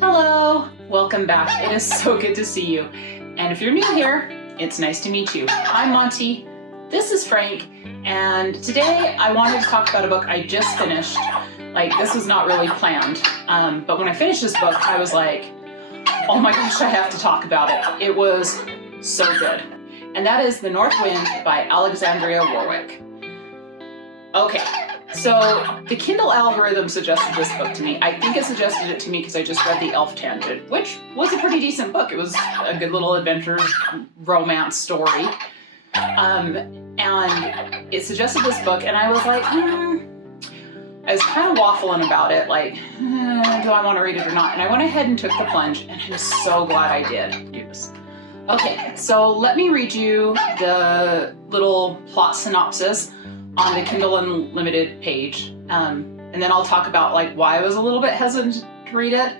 Hello, welcome back. It is so good to see you. And if you're new here, it's nice to meet you. I'm Monty, this is Frank, and today I wanted to talk about a book I just finished. Like, this was not really planned, but when I finished this book, I was like, oh my gosh, I have to talk about it. It was so good. And that is The North Wind by Alexandria Warwick. Okay. So the Kindle algorithm suggested this book to me. I think it suggested it to me because I just read The Elf Tangent, which was a pretty decent book. It was a good little adventure romance story. And it suggested this book, and I was like, I was kind of waffling about it, like, do I want to read it or not? And I went ahead and took the plunge, and I was so glad I did. Okay, so let me read you the little plot synopsis on the Kindle Unlimited page, and then I'll talk about like why I was a little bit hesitant to read it,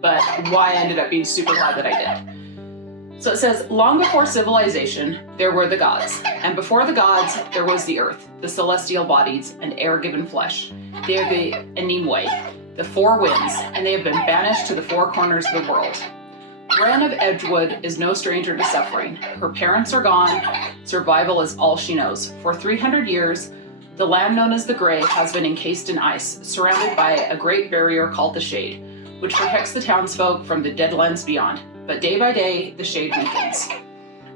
but why I ended up being super glad that I did. So it says, long before civilization, there were the gods, and before the gods, there was the earth, the celestial bodies, and air-given flesh. They are the Nimue, the four winds, and they have been banished to the four corners of the world. Bran of Edgewood is no stranger to suffering. Her parents are gone. Survival is all she knows. For 300 years, the land known as the Grey has been encased in ice, surrounded by a great barrier called the Shade, which protects the townsfolk from the deadlands beyond. But day by day, the Shade weakens.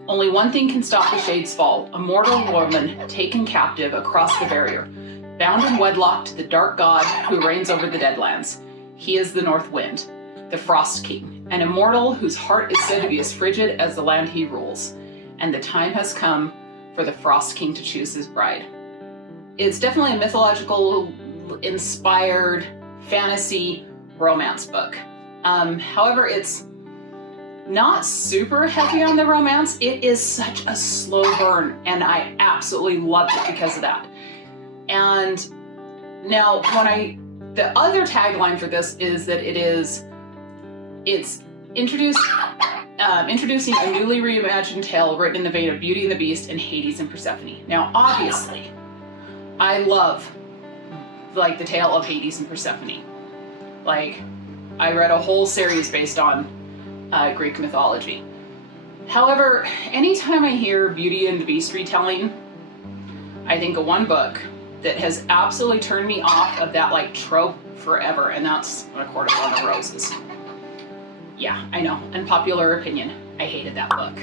Only one thing can stop the Shade's fall: a mortal woman taken captive across the barrier, bound in wedlock to the dark god who reigns over the deadlands. He is the North Wind, the Frost King, an immortal whose heart is said to be as frigid as the land he rules. And the time has come for the Frost King to choose his bride. It's definitely a mythological, inspired fantasy romance book. However, it's not super heavy on the romance. It is such a slow burn, and I absolutely loved it because of that. And now, the other tagline for this is that it's introducing a newly reimagined tale written in the vein of Beauty and the Beast and Hades and Persephone. Now, obviously, I love like the tale of Hades and Persephone. Like, I read a whole series based on Greek mythology. However, anytime I hear Beauty and the Beast retelling, I think of one book that has absolutely turned me off of that like trope forever, and that's A Court of Thorns and Roses. Yeah, I know, unpopular opinion. I hated that book.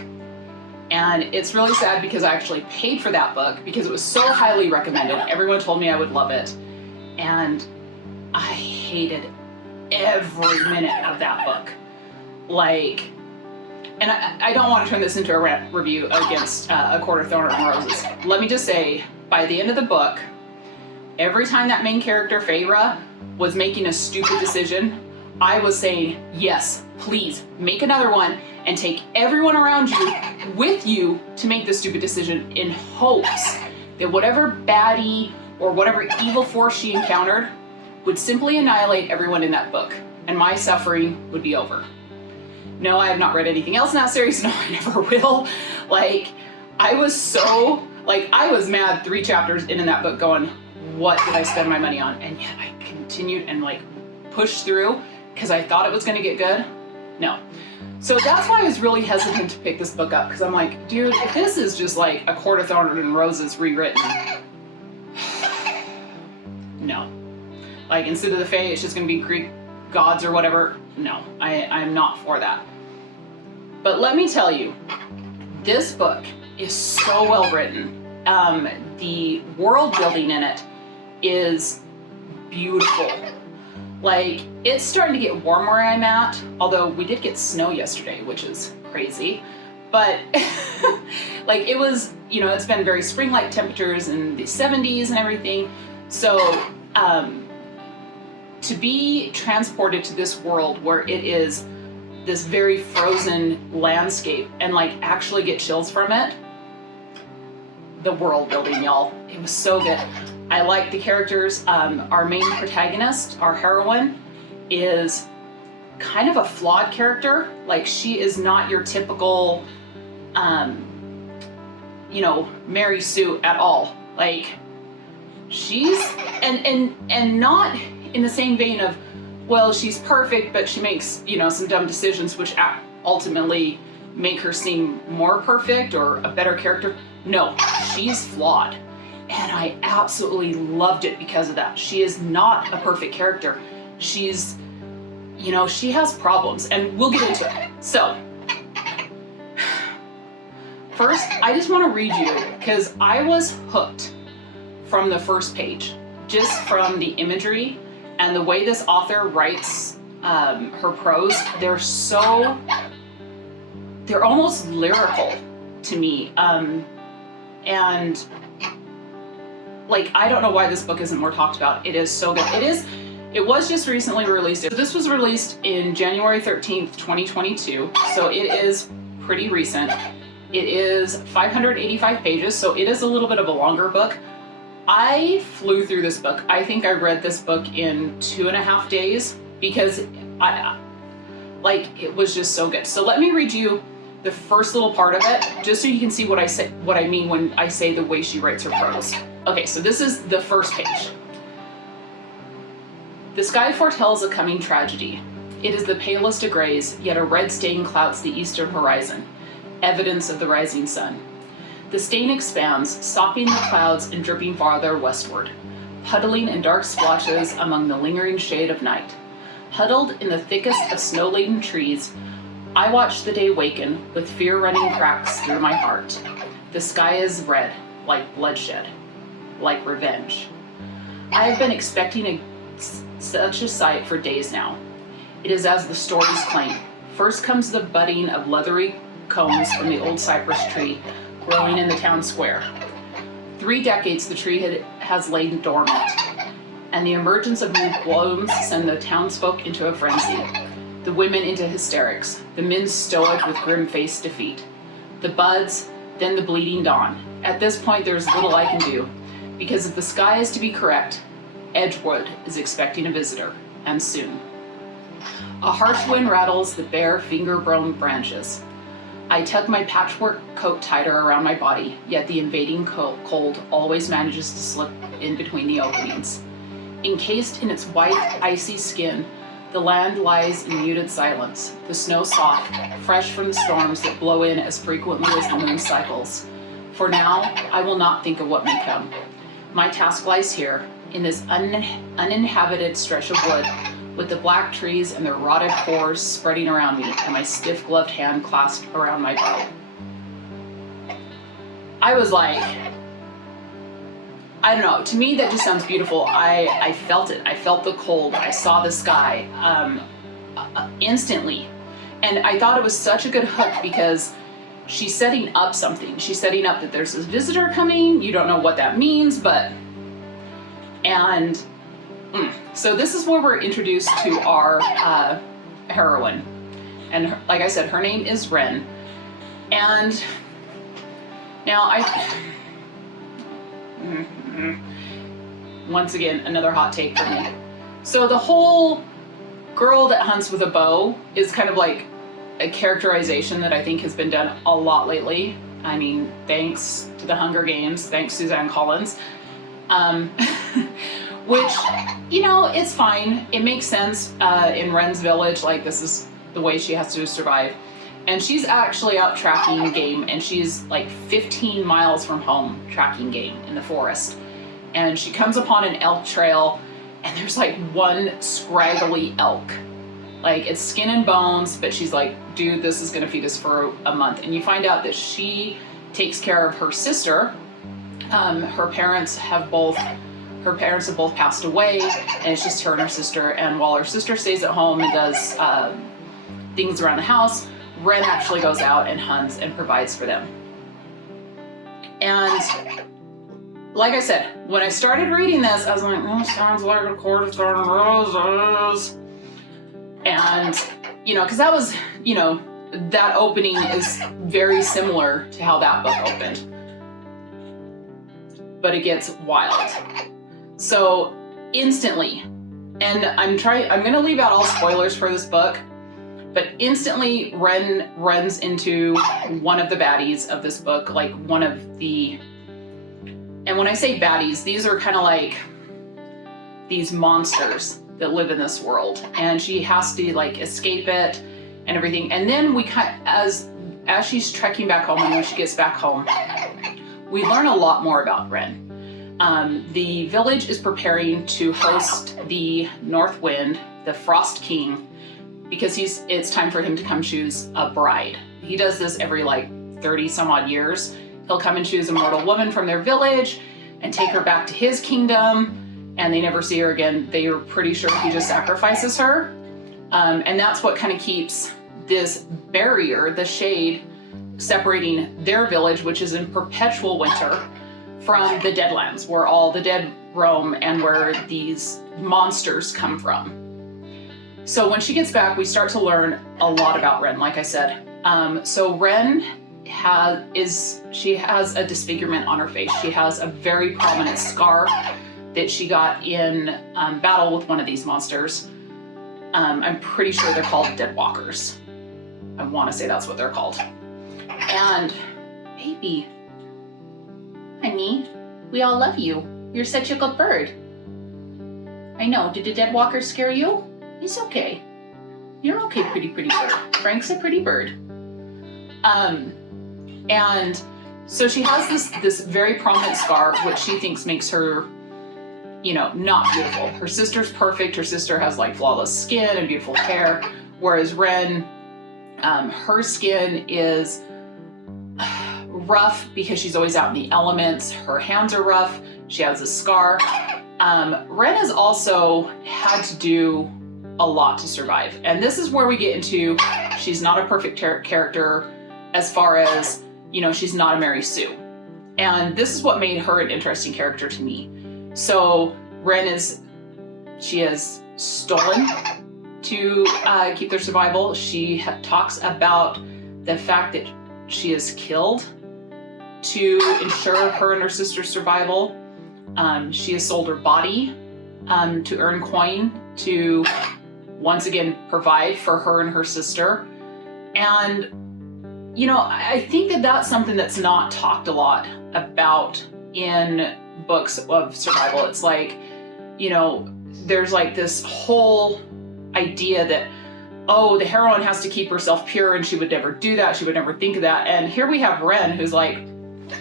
And it's really sad because I actually paid for that book because it was so highly recommended. Everyone told me I would love it. And I hated every minute of that book. Like, and I don't want to turn this into a rant review against A Court of Thorns and Roses. Let me just say, by the end of the book, every time that main character, Feyre, was making a stupid decision, I was saying, yes, please, make another one and take everyone around you with you to make this stupid decision, in hopes that whatever baddie or whatever evil force she encountered would simply annihilate everyone in that book, and my suffering would be over. No, I have not read anything else in that series. No, I never will. Like, I was mad 3 chapters in that book going, what did I spend my money on? And yet I continued and like pushed through because I thought it was going to get good. No. So that's why I was really hesitant to pick this book up, because I'm like, dude, if this is just like A Court of Thorns and Roses rewritten, no. Like, instead of the Fae, it's just going to be Greek gods or whatever. No, I'm not for that. But let me tell you, this book is so well written. The world building in it is beautiful. Like, it's starting to get warm where I'm at, although we did get snow yesterday, which is crazy. But like, it was, it's been very spring-like temperatures in the 70s and everything. So to be transported to this world where it is this very frozen landscape and like actually get chills from it, the world building, y'all, it was so good. I like the characters. Our main protagonist, our heroine, is kind of a flawed character. Like, she is not your typical, Mary Sue at all. Like, she's, and not in the same vein of well, she's perfect, but she makes, you know, some dumb decisions which ultimately make her seem more perfect or a better character. No, she's flawed. And I absolutely loved it because of that. She is not a perfect character. She's, you know, she has problems, and we'll get into it. So, first, I just want to read you, because I was hooked from the first page, just from the imagery and the way this author writes her prose. They're almost lyrical to me. And like, I don't know why this book isn't more talked about. It is so good. It was just recently released. So this was released in January 13th, 2022. So it is pretty recent. It is 585 pages, so it is a little bit of a longer book. I flew through this book. I think I read this book in 2.5 days because it was just so good. So let me read you the first little part of it, just so you can see what I mean when I say the way she writes her prose. Okay, so this is the first page. The sky foretells a coming tragedy. It is the palest of grays, yet a red stain clouds the eastern horizon, evidence of the rising sun. The stain expands, sopping the clouds and dripping farther westward, puddling in dark splotches among the lingering shade of night. Huddled in the thickest of snow-laden trees, I watch the day waken with fear running cracks through my heart. The sky is red, like bloodshed, like revenge. I have been expecting such a sight for days now. It is as the stories claim. First comes the budding of leathery cones from the old cypress tree growing in the town square. 3 decades the tree has lain dormant, and the emergence of new blooms send the townsfolk into a frenzy. The women into hysterics, the men stoic with grim-faced defeat. The buds, then the bleeding dawn. At this point, there's little I can do, because if the sky is to be correct, Edgewood is expecting a visitor, and soon. A harsh wind rattles the bare, finger-blown branches. I tuck my patchwork coat tighter around my body, yet the invading cold always manages to slip in between the openings. Encased in its white, icy skin, the land lies in muted silence, the snow soft, fresh from the storms that blow in as frequently as the moon cycles. For now, I will not think of what may come. My task lies here, in this uninhabited stretch of wood, with the black trees and their rotted cores spreading around me, and my stiff gloved hand clasped around my bow. I was like, I don't know, to me that just sounds beautiful. I felt it. I felt the cold. I saw the sky instantly. And I thought it was such a good hook because she's setting up something. She's setting up that there's this visitor coming. You don't know what that means, but... So this is where we're introduced to our heroine. And like I said, her name is Wren. And now once again, another hot take for me. So the whole girl that hunts with a bow is kind of like a characterization that I think has been done a lot lately. I mean, thanks to the Hunger Games, thanks Suzanne Collins. Which, you know, it's fine. It makes sense in Wren's village, like this is the way she has to survive. And she's actually out tracking game, and she's like 15 miles from home tracking game in the forest. And she comes upon an elk trail, and there's like one scraggly elk. Like, it's skin and bones, but she's like, dude, this is gonna feed us for a month. And you find out that she takes care of her sister. Her parents have both passed away, and it's just her and her sister. And while her sister stays at home and does things around the house, Wren actually goes out and hunts and provides for them. And like I said, when I started reading this, I was like, oh, sounds like A Court of Thorn and Roses. And, you know, because that was, you know, that opening is very similar to how that book opened. But it gets wild. So instantly, and I'm gonna leave out all spoilers for this book, but instantly Wren runs into one of the baddies of this book, like one of the, and when I say baddies, these are kind of like these monsters that live in this world, and she has to like escape it and everything. And then we as she's trekking back home, and when she gets back home, we learn a lot more about Ren. The village is preparing to host the North Wind, the Frost King, because it's time for him to come choose a bride. He does this every like 30 some odd years. He'll come and choose a mortal woman from their village and take her back to his kingdom, and they never see her again. They are pretty sure he just sacrifices her. And that's what kind of keeps this barrier, the shade, separating their village, which is in perpetual winter, from the Deadlands, where all the dead roam and where these monsters come from. So when she gets back, we start to learn a lot about Ren, like I said. So Ren has a disfigurement on her face. She has a very prominent scar that she got in battle with one of these monsters. I'm pretty sure they're called Deadwalkers. I want to say that's what they're called. And baby, honey, we all love you. You're such a good bird. I know, did the Deadwalker scare you? It's okay. You're okay, pretty bird. Frank's a pretty bird. And so she has this very prominent scar, which she thinks makes her, not beautiful. Her sister's perfect. Her sister has like flawless skin and beautiful hair, whereas Ren, her skin is rough because she's always out in the elements. Her hands are rough. She has a scar. Ren has also had to do a lot to survive. And this is where we get into, she's not a perfect character as far as, she's not a Mary Sue. And this is what made her an interesting character to me. So Ren she has stolen to keep their survival. She talks about the fact that she has killed to ensure her and her sister's survival. She has sold her body to earn coin to once again provide for her and her sister. And I think that that's something that's not talked a lot about in books of survival. It's like, there's like this whole idea that, oh, the heroine has to keep herself pure, and she would never do that. She would never think of that. And here we have Ren, who's like,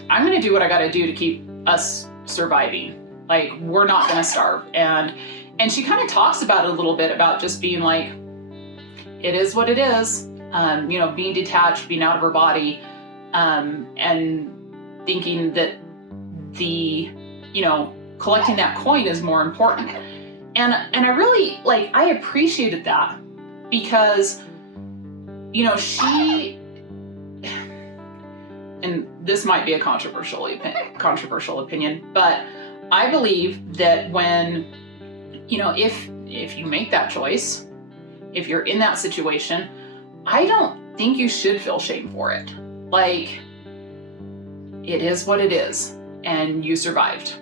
I'm going to do what I got to do to keep us surviving. Like, we're not going to starve. And she kind of talks about it a little bit, about just being like, it is what it is. Being detached, being out of her body, and thinking that collecting that coin is more important. And I really, I appreciated that, because, she, and this might be a controversial opinion, but I believe that when, if you make that choice, if you're in that situation, I don't think you should feel shame for it. Like, it is what it is, and you survived,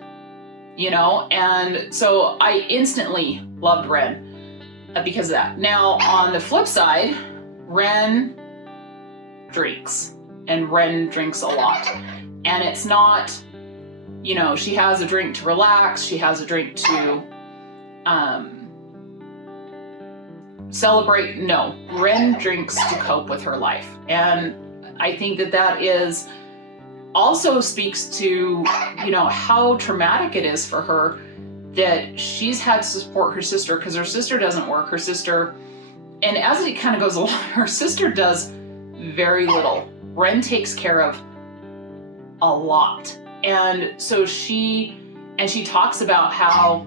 And so I instantly loved Ren because of that. Now, on the flip side, Ren drinks, and Ren drinks a lot. And it's not, she has a drink to relax, she has a drink to celebrate. No, Ren drinks to cope with her life. And I think that is also speaks to, how traumatic it is for her that she's had to support her sister, because her sister doesn't work. Her sister, and as it kind of goes along, her sister does very little. Ren takes care of a lot. And so she talks about how,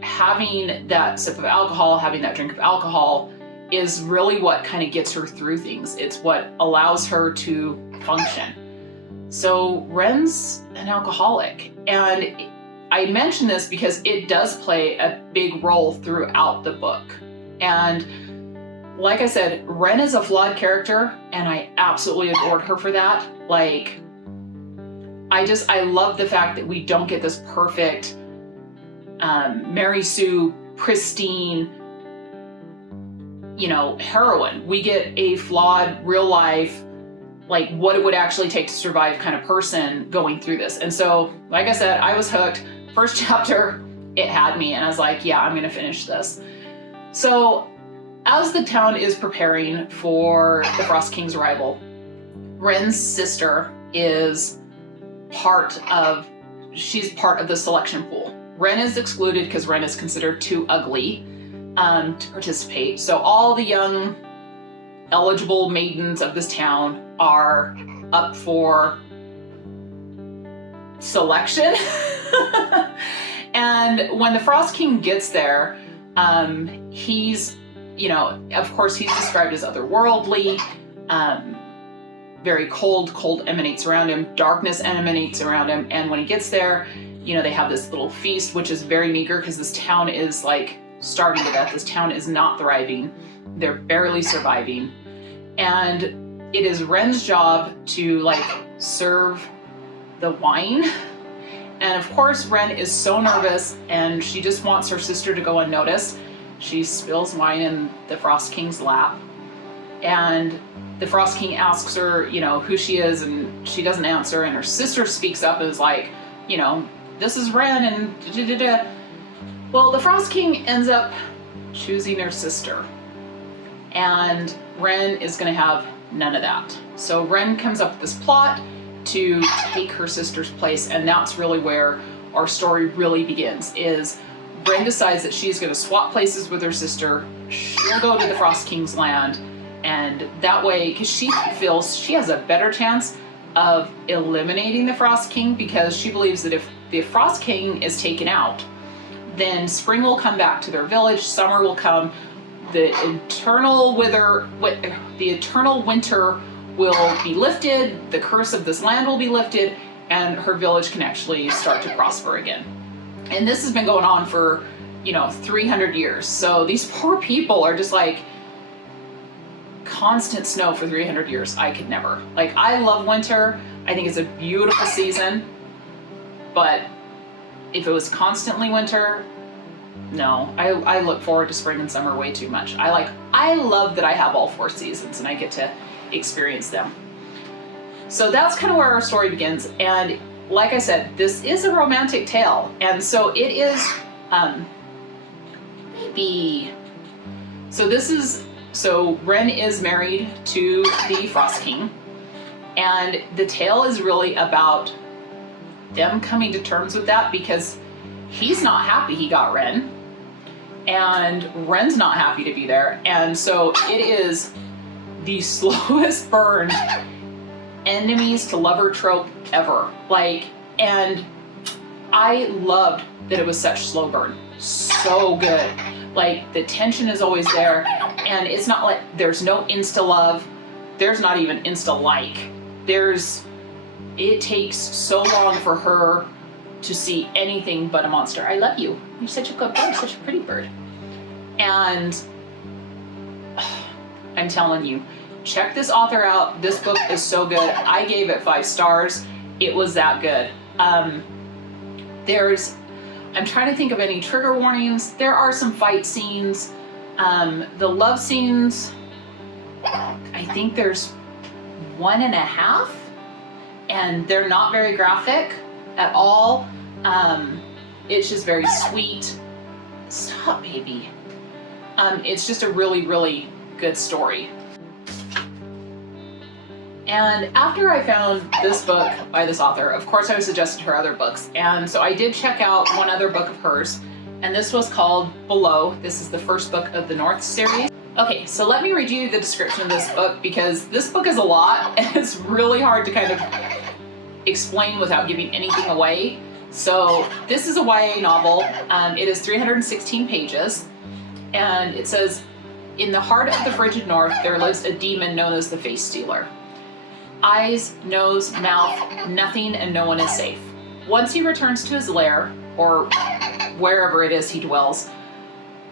having that sip of alcohol, having that drink of alcohol is really what kind of gets her through things. It's what allows her to function. So Ren's an alcoholic. And I mention this because it does play a big role throughout the book. And like I said, Ren is a flawed character, and I absolutely adored her for that. I love the fact that we don't get this perfect Mary Sue, pristine, heroine. We get a flawed, real life, what it would actually take to survive kind of person going through this. And so, like I said, I was hooked. First chapter, it had me, and I was like, yeah, I'm gonna finish this. So as the town is preparing for the Frost King's arrival, Ren's sister is she's part of the selection pool. Ren is excluded because Ren is considered too ugly to participate. So all the young eligible maidens of this town are up for selection. And when the Frost King gets there, he's, of course he's described as otherworldly, very cold emanates around him, darkness emanates around him, and when he gets there, they have this little feast, which is very meager because this town is like starving to death. This town is not thriving. They're barely surviving. And it is Ren's job to serve the wine. And of course, Ren is so nervous and she just wants her sister to go unnoticed. She spills wine in the Frost King's lap. And the Frost King asks her, who she is, and she doesn't answer. And her sister speaks up and is like, this is Ren, and da-da-da-da. Well, the Frost King ends up choosing her sister. And Ren is going to have none of that. So Ren comes up with this plot to take her sister's place, and that's really where our story really begins, is Ren decides that she's going to swap places with her sister. She'll go to the Frost King's land, and that way, because she feels she has a better chance of eliminating the Frost King, because she believes that if the Frost King is taken out, then spring will come back to their village, summer will come, the eternal winter will be lifted, the curse of this land will be lifted, and her village can actually start to prosper again. And this has been going on for, 300 years. So these poor people are just like, constant snow for 300 years. I could never. I love winter. I think it's a beautiful season. But if it was constantly winter, no. I look forward to spring and summer way too much. I love that I have all 4 seasons and I get to experience them. So that's kind of where our story begins. And like I said, this is a romantic tale. And so it is, so Ren is married to the Frost King. And the tale is really about them coming to terms with that, because he's not happy he got Ren. And Ren's not happy to be there. And so it is the slowest burn enemies to lover trope ever. And I loved that it was such slow burn. So good. The tension is always there, and it's not like there's no insta love. There's not even insta like. It takes so long for her to see anything but a monster. I love you. You're such a good bird, such a pretty bird. And I'm telling you, check this author out. This book is so good. I gave it 5 stars. It was that good. I'm trying to think of any trigger warnings. There are some fight scenes. The love scenes, I think there's 1.5, and they're not very graphic at all. It's just very sweet. Stop, baby. It's just a really, really good story. And after I found this book by this author, of course I was suggested her other books. And so I did check out one other book of hers, and this was called Below. This is the first book of the North series. Okay, so let me read you the description of this book, because this book is a lot and it's really hard to kind of explain without giving anything away. So this is a YA novel. It is 316 pages, and it says, in the heart of the frigid North, there lives a demon known as the Face Stealer. Eyes, nose, mouth, nothing and no one is safe. Once he returns to his lair, or wherever it is he dwells,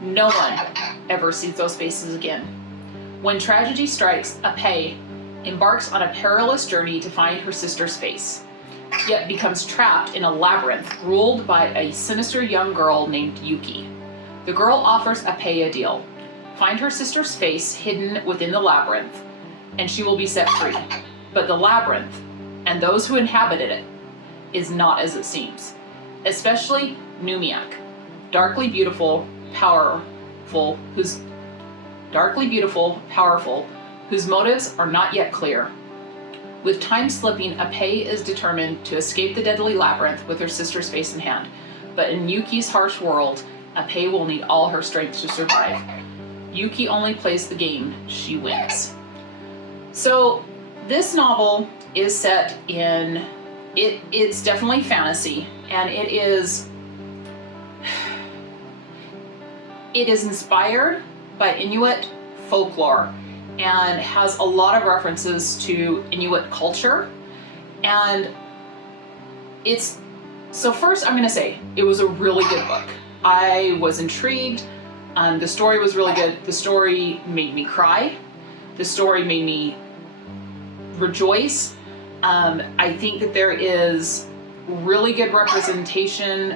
no one ever sees those faces again. When tragedy strikes, Apei embarks on a perilous journey to find her sister's face, yet becomes trapped in a labyrinth ruled by a sinister young girl named Yuki. The girl offers Apei a deal. Find her sister's face hidden within the labyrinth, and she will be set free. But the labyrinth, and those who inhabited it, is not as it seems. Especially Numiak, darkly beautiful, powerful, whose motives are not yet clear. With time slipping, Apei is determined to escape the deadly labyrinth with her sister's face in hand. But in Yuki's harsh world, Apei will need all her strength to survive. Yuki only plays the game, she wins. So this novel is set in, it's definitely fantasy, and it is inspired by Inuit folklore and has a lot of references to Inuit culture. And so first I'm gonna say, it was a really good book. I was intrigued. The story was really good. The story made me cry. The story made me rejoice. I think that there is really good representation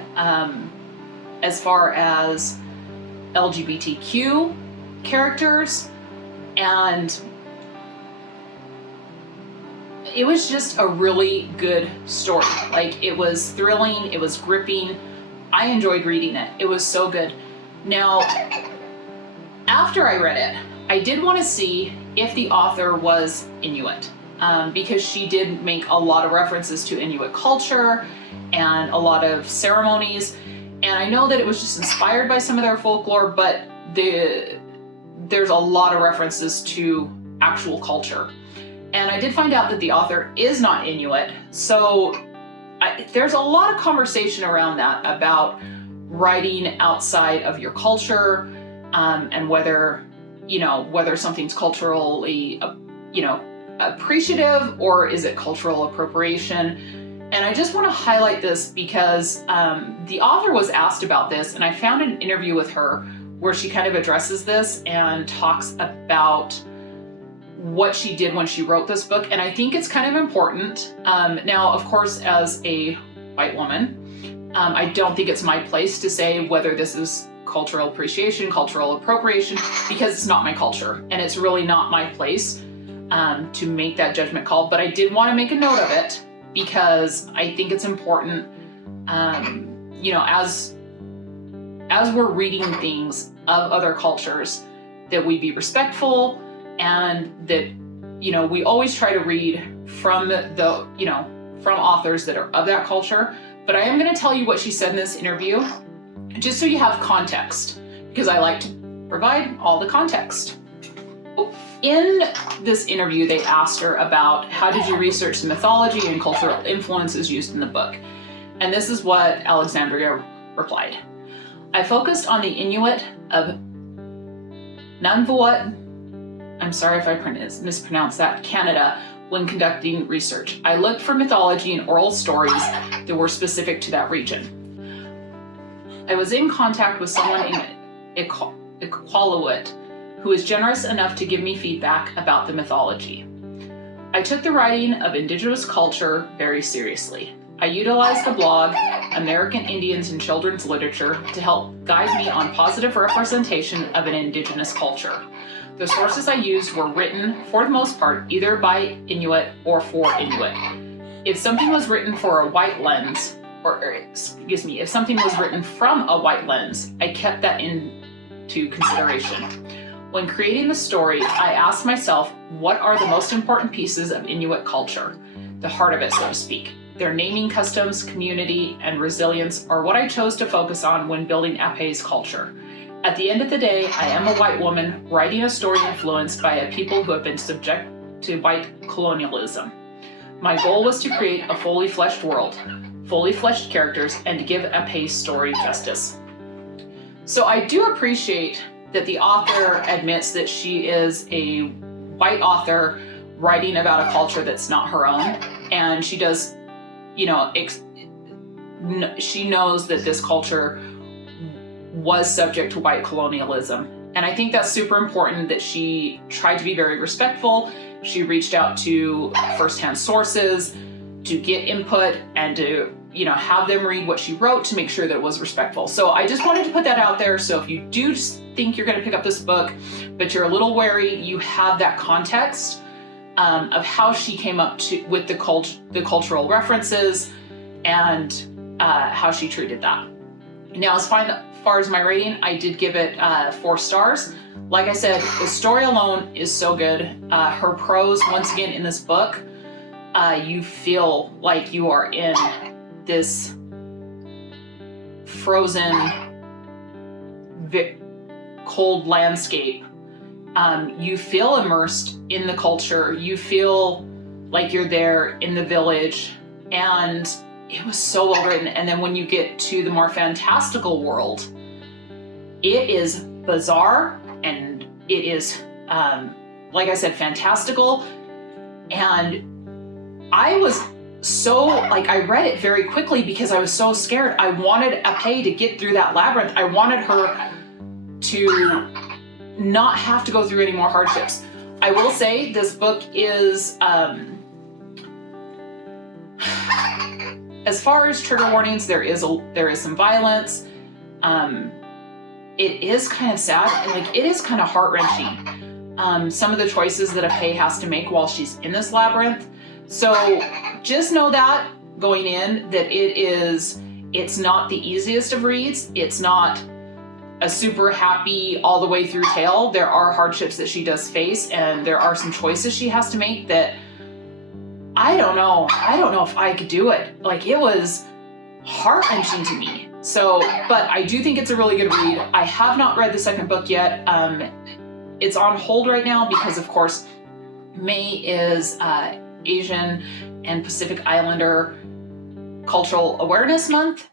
as far as LGBTQ characters, and it was just a really good story. Like, it was thrilling, it was gripping. I enjoyed reading it. It was so good. Now, after I read it, I did want to see if the author was Inuit, because she did make a lot of references to Inuit culture and a lot of ceremonies. And I know that it was just inspired by some of their folklore, but there's a lot of references to actual culture. And I did find out that the author is not Inuit. So there's a lot of conversation around that, about writing outside of your culture, and whether something's culturally, appreciative, or is it cultural appropriation. And I just want to highlight this because the author was asked about this, and I found an interview with her where she kind of addresses this and talks about what she did when she wrote this book. And I think it's kind of important. Now, of course, as a white woman, I don't think it's my place to say whether this is cultural appreciation, cultural appropriation, because it's not my culture, and it's really not my place to make that judgment call. But I did want to make a note of it, because I think it's important, as we're reading things of other cultures, that we be respectful, and that, we always try to read from from authors that are of that culture. But I am going to tell you what she said in this interview, just so you have context, because I like to provide all the context. In this interview, they asked her about, how did you research the mythology and cultural influences used in the book? And this is what Alexandria replied. I focused on the Inuit of Nunavut, I'm sorry if I mispronounced that, Canada, when conducting research. I looked for mythology and oral stories that were specific to that region. I was in contact with someone in Iqaluit who was generous enough to give me feedback about the mythology. I took the writing of Indigenous culture very seriously. I utilized the blog American Indians in Children's Literature to help guide me on positive representation of an Indigenous culture. The sources I used were written, for the most part, either by Inuit or for Inuit. If something was written for a white lens, if something was written from a white lens, I kept that into consideration. When creating the story, I asked myself, what are the most important pieces of Inuit culture? The heart of it, so to speak. Their naming customs, community, and resilience are what I chose to focus on when building Apei's culture. At the end of the day, I am a white woman writing a story influenced by a people who have been subject to white colonialism. My goal was to create a fully fleshed world, fully fleshed characters, and to give Apei's story justice. So I do appreciate that the author admits that she is a white author writing about a culture that's not her own, and she does, she knows that this culture was subject to white colonialism. And I think that's super important, that she tried to be very respectful. She reached out to firsthand sources to get input and to, have them read what she wrote to make sure that it was respectful. So I just wanted to put that out there. So if you do think you're going to pick up this book, but you're a little wary, you have that context of how she came up with the cultural references and how she treated that. Now, as far as my rating, I did give it 4 stars. Like I said, the story alone is so good. Her prose, once again, in this book, you feel like you are in this frozen, cold landscape. You feel immersed in the culture. You feel like you're there in the village, and it was so well written. And then when you get to the more fantastical world, it is bizarre, and it is, like I said, fantastical. And I was so, like, I read it very quickly because I was so scared. I wanted Apé to get through that labyrinth. I wanted her to not have to go through any more hardships. I will say this book is, as far as trigger warnings, there is some violence. It is kind of sad, and like it is kind of heart-wrenching. Some of the choices that Apé has to make while she's in this labyrinth. So just know that going in, that it's not the easiest of reads. It's not a super happy all the way through tale. There are hardships that she does face, and there are some choices she has to make that I don't know if I could do it. Like, it was heart-wrenching to me. So, but I do think it's a really good read. I have not read the second book yet. It's on hold right now because, of course, May is Asian and Pacific Islander Cultural Awareness Month.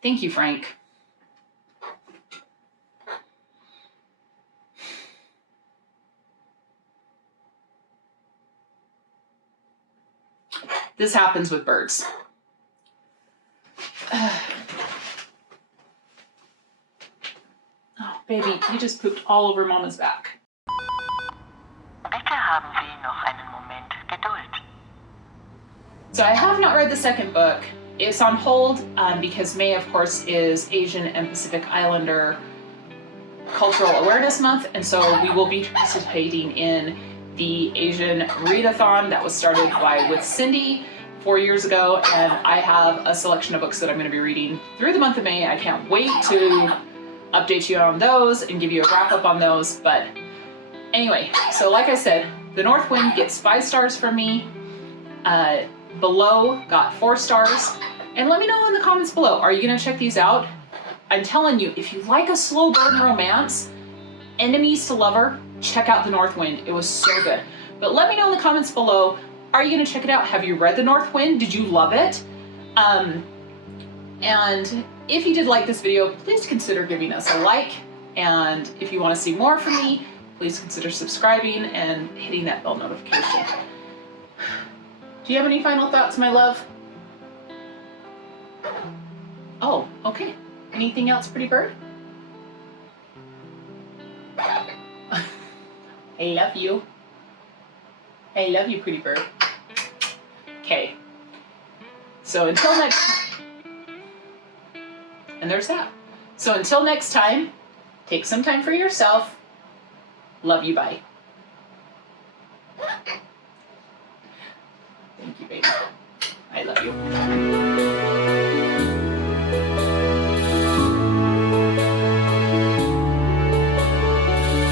Thank you, Frank. This happens with birds. Oh, baby, you just pooped all over Mama's back. Bitte haben Sie noch einen Moment Geduld. So I have not read the second book. It's on hold because May, of course, is Asian and Pacific Islander Cultural Awareness Month, and so we will be participating in the Asian readathon that was started with Cindy 4 years ago, and I have a selection of books that I'm going to be reading through the month of May. I can't wait to update you on those and give you a wrap up on those. But anyway, so like I said, The North Wind gets 5 stars from me. Below got 4 stars. And let me know in the comments below, are you going to check these out? I'm telling you, if you like a slow burn romance, enemies to lover, check out The North Wind. It was so good. But let me know in the comments below, are you going to check it out? Have you read The North Wind? Did you love it? And if you did like this video, please consider giving us a like. And if you want to see more from me, please consider subscribing and hitting that bell notification. Do you have any final thoughts, my love? Oh, okay. Anything else, pretty bird? I love you. I love you, pretty bird. Okay. So until next time. And there's that. So until next time, take some time for yourself. Love you, bye. Thank you, baby. I love you.